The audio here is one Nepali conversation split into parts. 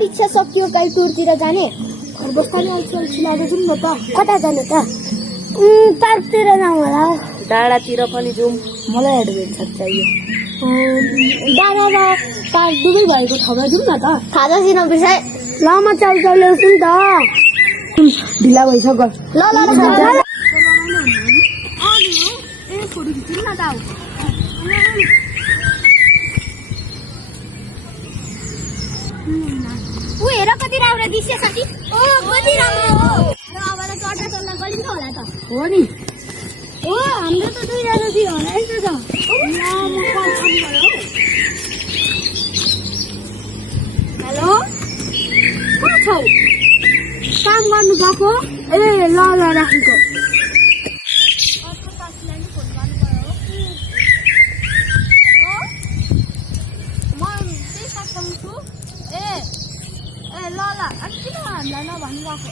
परीक्षा सकियो कहीँ टुरतिर जाने बस्ताले अल्छी लागेको जाउँ न त कता जाने त पार्कतिर जाउँ होला डाँडातिर पनि जाउँ मलाई एडभेन्चर चाहियो डाँडा र पार्क दुवै भएको ठाउँमा जाउँ न त थाहा छैन बिर्साइ ल म चाल ल्याउँछु नि त ढिला भइसक्यो ल ल ल फोटो खिच्नु न त ऊ हेर कति राम्रो दृश्य साथी कति राम्रो हो र अब त चढ्दा चढ्दा गलिन्छ होला त हो नि हो हाम्रो त दुईजना थियो होला है त हेलो कहाँ छौ काम गर्नु गएको ए ल ल राखेको हामीलाई नभन्नु गएको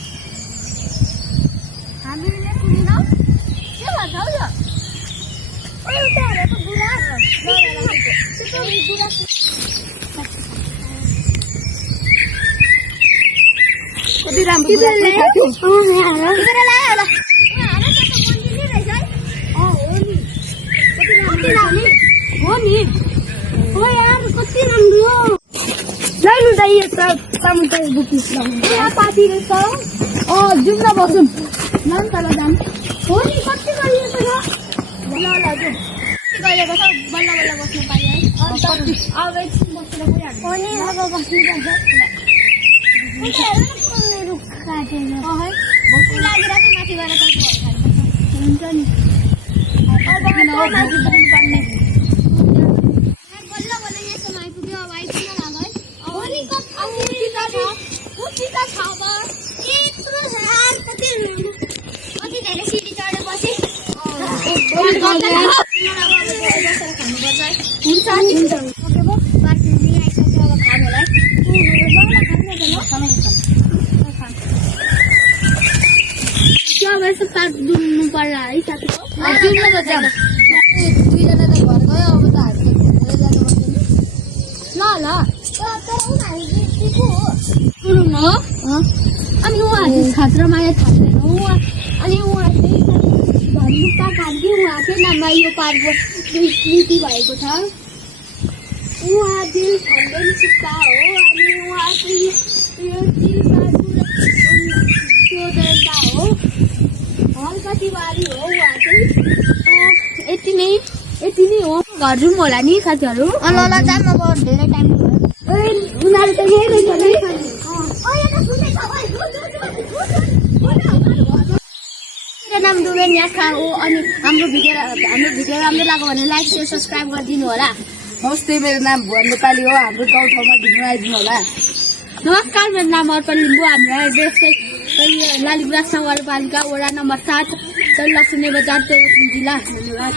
हामीले सुनेनौ के भन्छ हौ यो एउटा हेरेको बुढा कति राम्रो हो नि हो यार कति राम्रो जानु त यता समुद्र बुकिस ए पार्टी रहेछ जाउँ न बसौँ जाउँ तल जाउँ हो नि कति गरिएको छ ल ल जाउँ गरिएको छ बल्ल बल्ल बस्नु पायो है अब एकछिन बसेर गइहाल्छ हो नि अब बस्नुपर्छ रुख काटेर है भोक लागिरहेको माथि गएर कति हुन्छ नि बल्ल बल्ल यस्तोमा आइपुग्यो अब आइपुग्न लाग्यो है हो नि कति छ अब यत्रो छ यार कति धेरै सिटी चढेर बसेँ खानुपर्छ पार्टी आइसक्यो अब खानु होला है पार्क डुल्नु पर्ला है साथीको दुईजना त घर गयो अब त हामी ल ल सुरु न अनि उहाँहरू छात्रमाया थाल्दैन अनि उहाँ चाहिँ भन्नुका खान्थ्यो उहाँ चाहिँ नाममा यो पार्क स्मृति भएको छ उहाँ दिल छान्दैन चित्ता हो अनि उहाँ चाहिँ यो स्वतन्त्रता हो हल्कतिवारी हो उहाँ चाहिँ यति नै हो घर जाउँ होला नि साथीहरू ल जाम अब धेरै टाइम उनीहरू त यही रहेछ नि नाम दुबेन याखा हो अनि हाम्रो भिडियो राम्रो लाग्यो भने लाइक शेयर सब्सक्राइब गरिदिनु होला नमस्ते मेरो नाम भुवन नेपाली हो हाम्रो गाउँठाउँमा घुम्न आइदिनु होला नमस्कार मेरो नाम अर्पण लिम्बू हाम्रो एड्रेस चाहिँ लालीगुराँस नगरपालिका वडा नम्बर 7 लक्ष्मी बजार जिल्ला धन्यवाद।